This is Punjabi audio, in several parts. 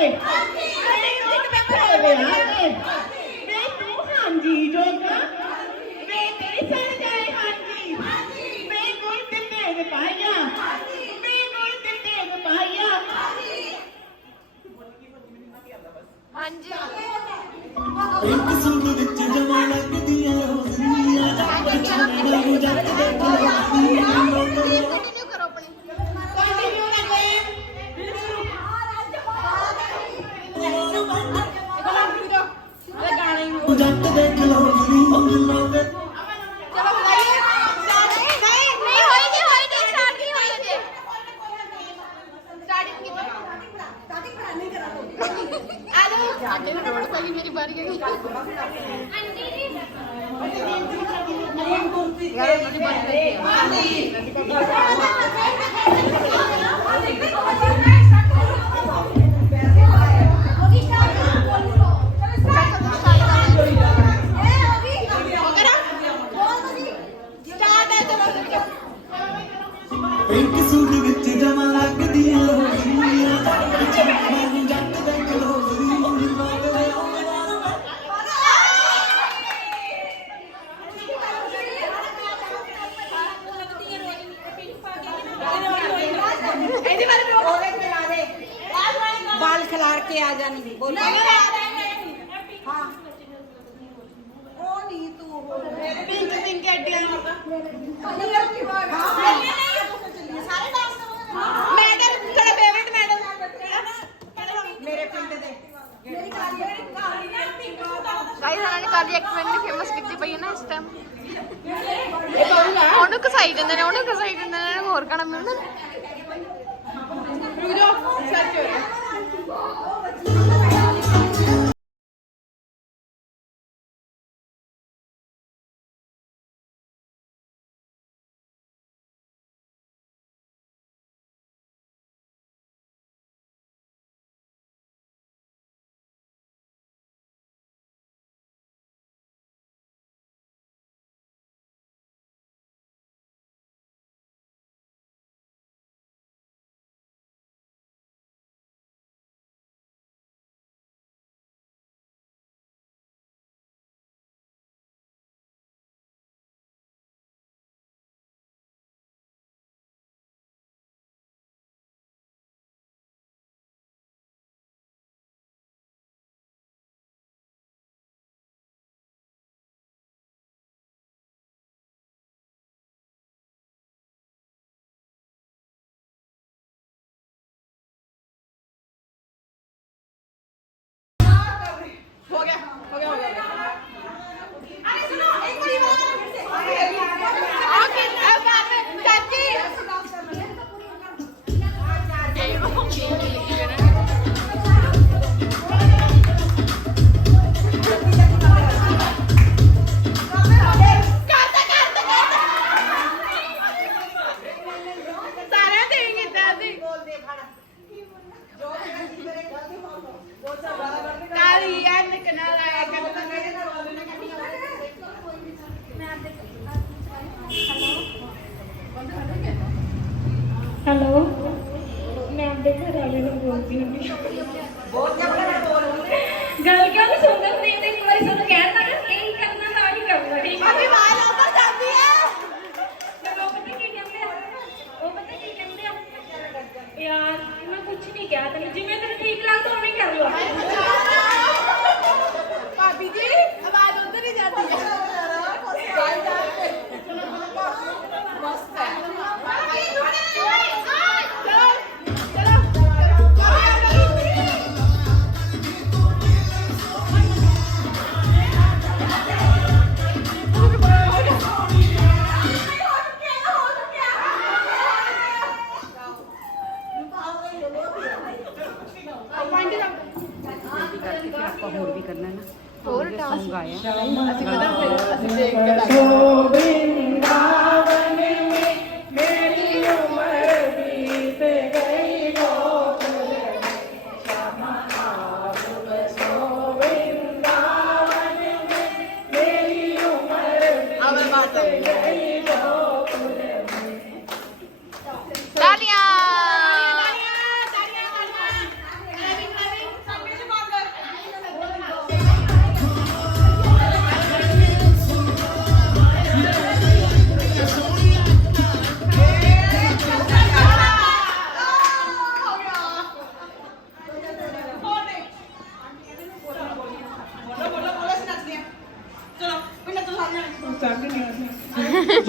ਵੇ ਵੇ ਇੱਕ ਮੈਂਬਰ ਹੋ ਗਿਆ ਵੇ ਵੇ ਤੂੰ ਹਾਂਜੀ ਜੋਗਾ ਵੇ ਤੇਰੀ ਸਰ ਜਾਏ ਹਾਂਜੀ ਵੇ ਗੁਰ ਤੇ ਤੇਗ ਪਾਇਆ ਵੇ ਗੁਰ ਤੇ ਤੇਗ ਪਾਇਆ ਇੱਕ ਸੂਟ ਵਿੱਚ ਕਰਾ ਨਹੀਂ ਕਰਾ ਤੋ ਆਲੋ ਅੱਗੇ ਨੂੰ ਰੋੜ ਪਈ ਮੇਰੀ ਬਾਰੀ ਗਈ ਆਂਟੀ ਜੀ ਯਾਰ ਮੇਰੀ ਬਾਰੀ ਲੱਗੀ ਪਿੰਕ En kısıldı bir സൈഡിൽ നിന്നോട് സൈഡിൽ നിന്നോട് हो बोल दे भाड़ा। जो गलती करे गलती मान लो वो सब ਹੈਲੋ ਮੈਂ ਆਪਣੇ ਘਰ ਵਾਲੇ ਨੂੰ ਬੋਲਦੀ ਹੁੰਦੀ ਬੋਲ।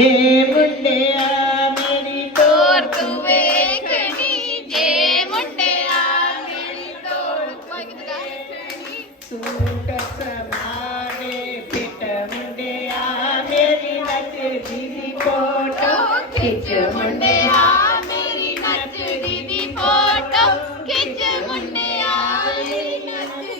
ਜੇ ਮੁੰਡਿਆ ਮੇਰੀ ਤੋਰ ਤੂੰ ਵੇਖਣੀ, ਜੇ ਮੁੰਡਿਆ ਮੇਰੀ ਤੋੜ ਕੋਈ ਕਿਤੇ ਗਾ ਸੂਟ ਸਮਾਰੇ ਫਿੱਟ ਮੁੰਡਿਆ, ਮੇਰੀ ਨੱਚਦੀ ਦੀ ਫੋਟੋ। ਖਿੱਚ ਮੁੰਡਿਆ, ਮੇਰੀ ਨੱਚਦੀ ਦੀ ਫੋਟੋ। ਖਿੱਚ ਮੁੰਡਿਆ, ਮੇਰੀ ਨੱਚਦੀ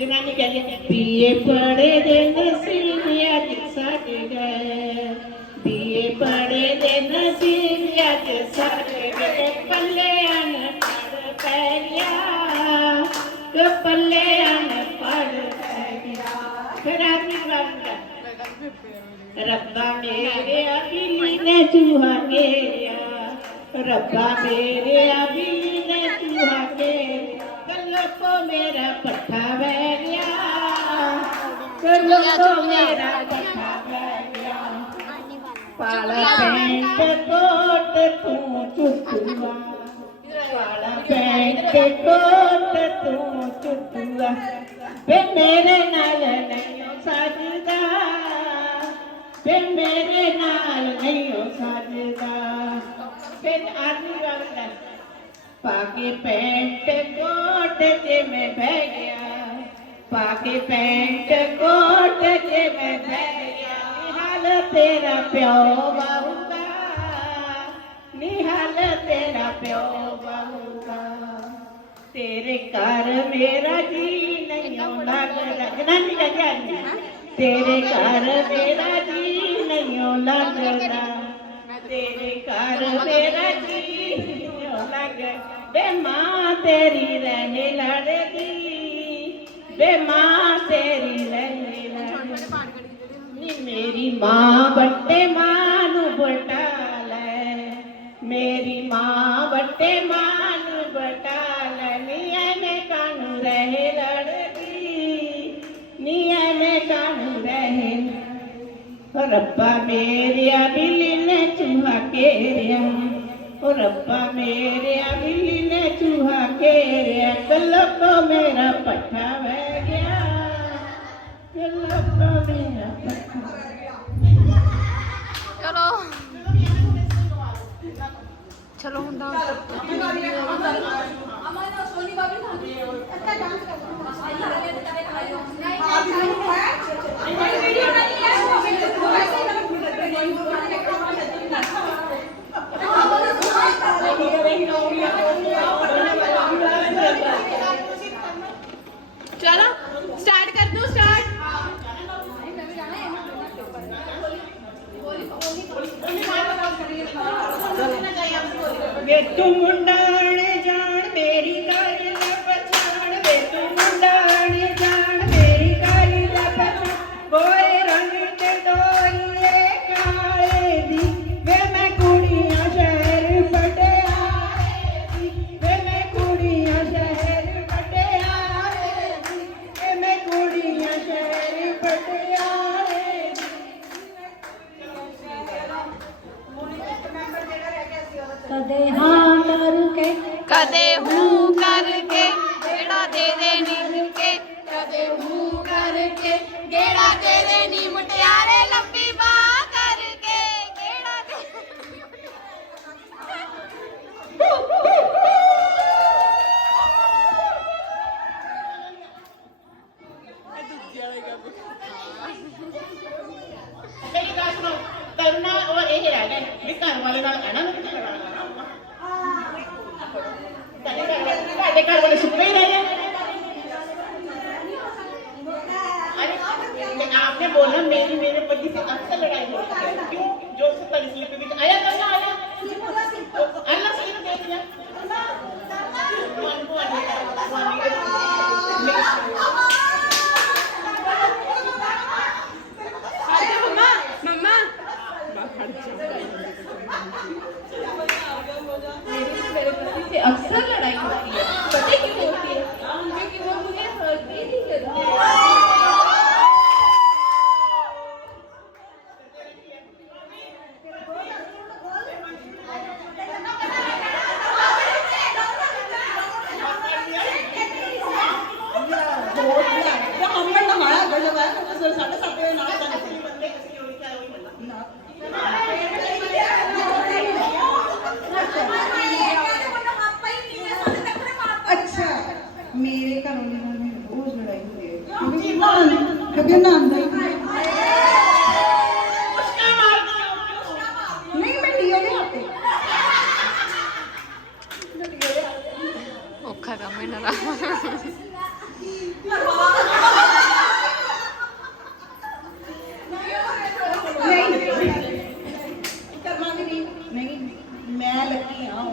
जवानी कहिए पड़े दिन गए। पिए पड़े दिन गए। पल्ले तो पल्ले रब्बा मेरे अभी ने चूहा रब्बा मेरे अभी गया चुप गया काला पैंट कोट तू चुपुआ काला पैंट कोट तू मेरे नाल नहीं सजदा बे मेरे नाल नहीं सजदा बे आदमी वाला ते मैं बह गया ਪਾ ਕੇ ਪੈਂਟ ਕੋਟ ਤੇ ਮੈਂ ਬਹਿ ਗਿਆ ਨਿਹਾਲ ਤੇਰਾ ਪਿਓ ਬਾਹੂਗਾ ਨਿਹਾਲ ਤੇਰਾ ਪਿਓ ਬਾਹੂਗਾ ਤੇਰੇ ਘਰ ਮੇਰਾ ਜੀ ਨਹੀਂ ਲੱਗਦਾ ਜਨਾਨੀ ਦਾ ਜਾਨੀ ਤੇਰੇ ਘਰ ਮੇਰਾ ਜੀ ਨਹੀਂ ਲੱਗਦਾ ਤੇਰੇ ਘਰ ਮੇਰਾ ਜੀ ਨਹੀਂ ਲੱਗਦਾ ਬੇ ਮਾਂ ਤੇਰੀ ਰਹਿਣੇ ਲੜਦੀ ਬੇ ਮਾਂ ਤੇਰੀ ਰਹਿਣੇ ਲੜਦੀ ਨੀ ਮੇਰੀ ਮਾਂ ਵੱਡੇ ਮਾਂ ਨੂੰ ਬਟਾ ਲੈ ਮੇਰੀ ਮਾਂ ਵੱਡੇ ਮਾਂ ਨੂੰ ਬਟਾ ਲੈ ਨੀ ਐਵੇਂ ਕਾਨੂੰ ਰਹੇ ਲੜਦੀ ਨੀ ਐਵੇਂ ਕਾਨੂੰ ਰਹੇ ਓ ਰੱਬਾ ਮੇਰਿਆ ਬਿੱਲੀ ਨੇ ਚੂਹਾ ਘੇਰਿਆ ਓ ਰੱਬਾ ਮੇਰਿਆ ਬਿੱਲੀ ਨੇ ਚੂਹਾ ਘੇਰਿਆ ਕੱਲੋ ਕੋ ਮੇਰਾ ਪੱਠਾ ਵਹਿ ਚਲੋ। ਚਲੋ ਹੁੰਦਾ ਅਮਨ ਸੋਨੀ ਬਾਬੀ ਨਾ ਅੱਛਾ ਡਾਂਸ ਚਲੋ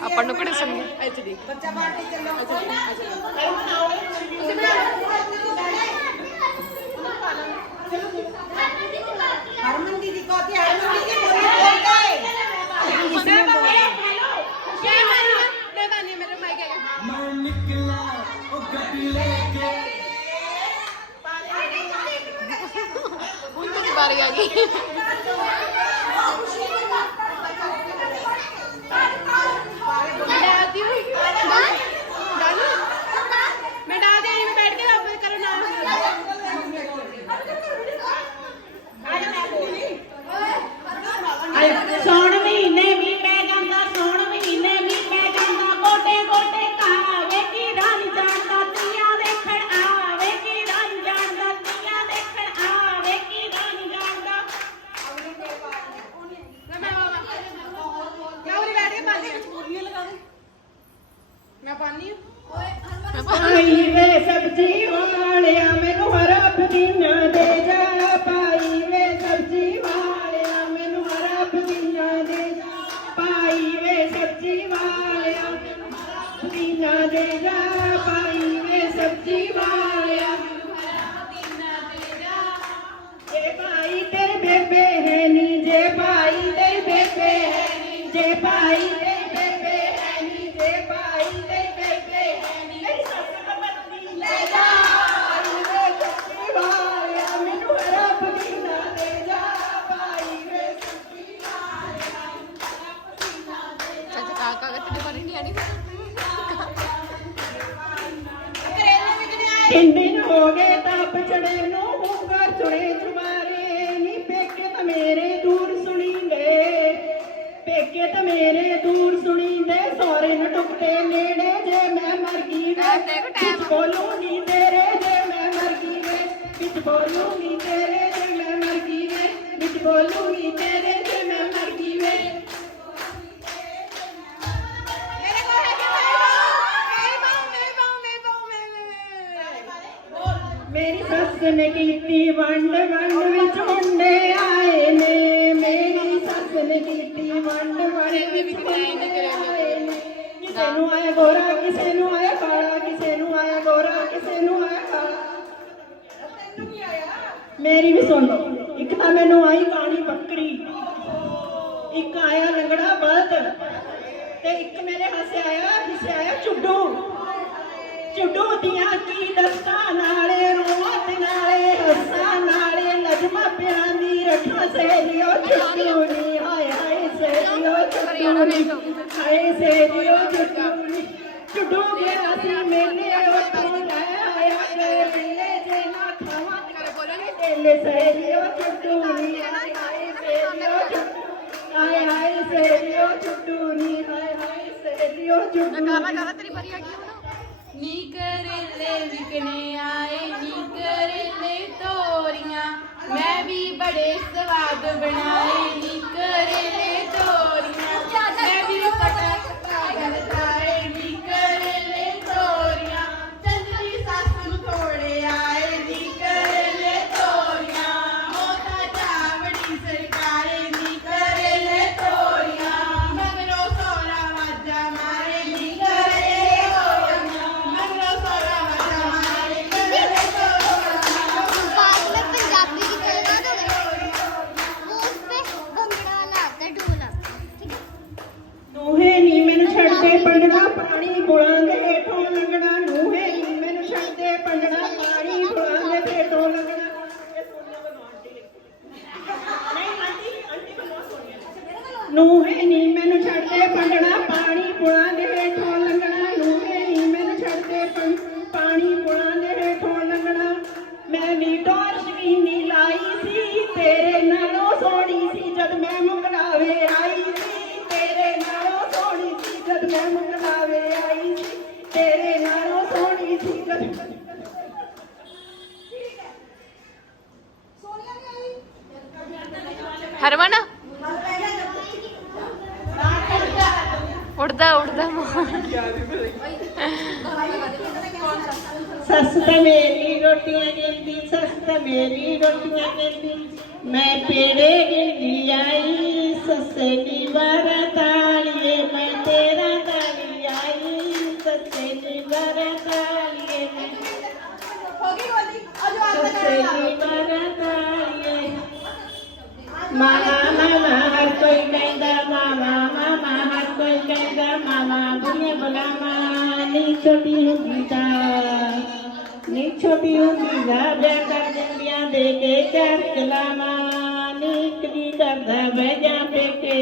આપણને પણ સમજે બચ્ચા ਮੇਰੀ ਵੀ ਸੁਣ ਇੱਕ ਤਾਂ ਮੈਨੂੰ ਆਈ ਕਾਣੀ ਬੱਕਰੀ ਇੱਕ ਆਇਆ ਲੰਗੜਾ ਬਲਦ ਤੇ ਇੱਕ ਮੇਰੇ ਹੱਸੇ ਆਇਆ ਹਿੱਸੇ ਆਇਆ ਚੁੱਡੂ ਚੁੱਡੂ ਦੀਆਂ ਕੀ ਦਸਤਾ ਨਾਲੇ ਰੋਤ ਨਾਲੇ ਹੱਸਾ ਨਾਲੇ ਨਜਮਾ ਪਿਆਨੀ ਰੱਖਾ ਸਹੇਲਿਓ ਚੁੱਡੂ ਨਹੀਂ ਆਇਆ। ਸੇਜਿਓ ਚੁੱਟੂਣੀ ਹਾਏ ਸੇਜਿਓ ਚੁੱਟੂਣੀ ਛੁੱਡੋਗੇ ਅਸੀਂ ਮੇਲੇ ਉਹ ਤੂੰ ਲੈ ਆਇਆ ਮੇਰੇ ਮੇਲੇ ਦੇ ਨਾ ਖਾਵਾਂ ਕਰ ਬੋਲਣੇ ਮੇਲੇ ਸੇਜਿਓ ਚੁੱਟੂਣੀ ਹਾਏ ਸੇਜਿਓ ਹਾਏ ਹਾਏ ਸੇਜਿਓ ਚੁੱਟੂਣੀ ਹਾਏ ਹਾਏ ਸੇਜਿਓ ਚੁੱਟੂਣੀ ਗਾਵਾ ਗਾਵਾ ਤੇਰੀ ਪਰੀ ਆ ਗਈ ਨੀ ਕਰੇਲੇ ਵਿਕਨੇ ਆਏ, ਨੀ ਕਰੇਲੇ ਤੋਰੀਆਂ। ਮੈਂ ਵੀ ਬੜੇ ਸਵਾਦ ਬਣਾਏ ਨੀ ਕਰੇਲੇ ਤੋਰੀਆਂ ਮੈਂ ਵੀ ਪਟਾ ਕਰਤਾ ਨੂਹੇ ਨੀ ਮੈਨੂੰ ਛੱਡ ਦੇ ਪੰਡਣਾ ਪਾਣੀ ਪੁਣਾ ਦੇ ਹੇਠੋਂ ਲੰਘਣਾ ਨੂਹੇ ਨੀ ਮੈਨੂੰ ਛੱਡ ਦੇ ਪਾਣੀ ਪੁਣਾ ਦੇ ਹੇਠੋਂ ਲੰਘਣਾ ਮੈਂ ਵੀ ਟੋਰਚ ਵੀ ਨੀ ਲਾਈ ਸੀ ਤੇਰੇ ਨਾਲੋਂ ਸੋਹਣੀ ਸੀ ਜਦ ਮੈਂ ਮੁਕਲਾਵੇ ਆਈ ਸੀ ਤੇਰੇ ਨਾਲੋਂ ਸੋਹਣੀ ਸੀ ਜਦ ਮੈਂ ਮੁਕਲਾਵੇ ਆਈ ਸੀ ਤੇਰੇ ਨਾਲੋਂ ਸੋਹਣੀ ਸੀ ਜਦ हरमन सस्त मेरी रोटियाँ गिनती सस्त मेरी रोटियाँ गिनती मैं पेड़े गिनती आई सस्ते की बार तालिए मैं तेरा ताली आई सस्ते की बार तालिए सस्ते नी बारा तालिए मामा मामा हर कोई कहता मामा मामा हर कोई कहता मामा बुनिया बुला मानी छोटी हुई ਨੀ ਛੋਟੀ ਹੁੰਦੀ ਦਾ ਕੇ ਚਾਰ ਕਲਾਵਾਂ ਨੀ ਇੱਕ ਦੀ ਕਰਦਾ ਬਹਿ ਜਾ ਪੇਕੇ।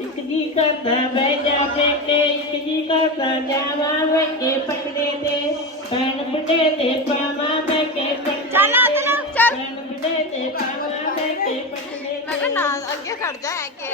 ਇੱਕ ਦੀ ਕਰਦਾ ਬਹਿ ਜਾ ਪੇਕੇ ਇੱਕ ਦੀ ਕਰਦਾ ਜਾਵਾ ਵੇ ਕੇ ਪਟੜੇ ਤੇ। ਭੈਣ ਬੁੱਢੇ ਤੇ ਪਾਵਾਂ ਮੈਂ ਕੇ ਪਟੜੇ ਚੱਲ ਅਦਲ, ਚੱਲ। ਭੈਣ ਬੁੱਢੇ ਤੇ ਪਾਵਾਂ ਮੈਂ ਕੇ ਪਟੜੇ ਮੈਂ ਕਿਹਾ ਨਾ ਅੱਗੇ ਖੜ ਜਾ ਐ ਕਿ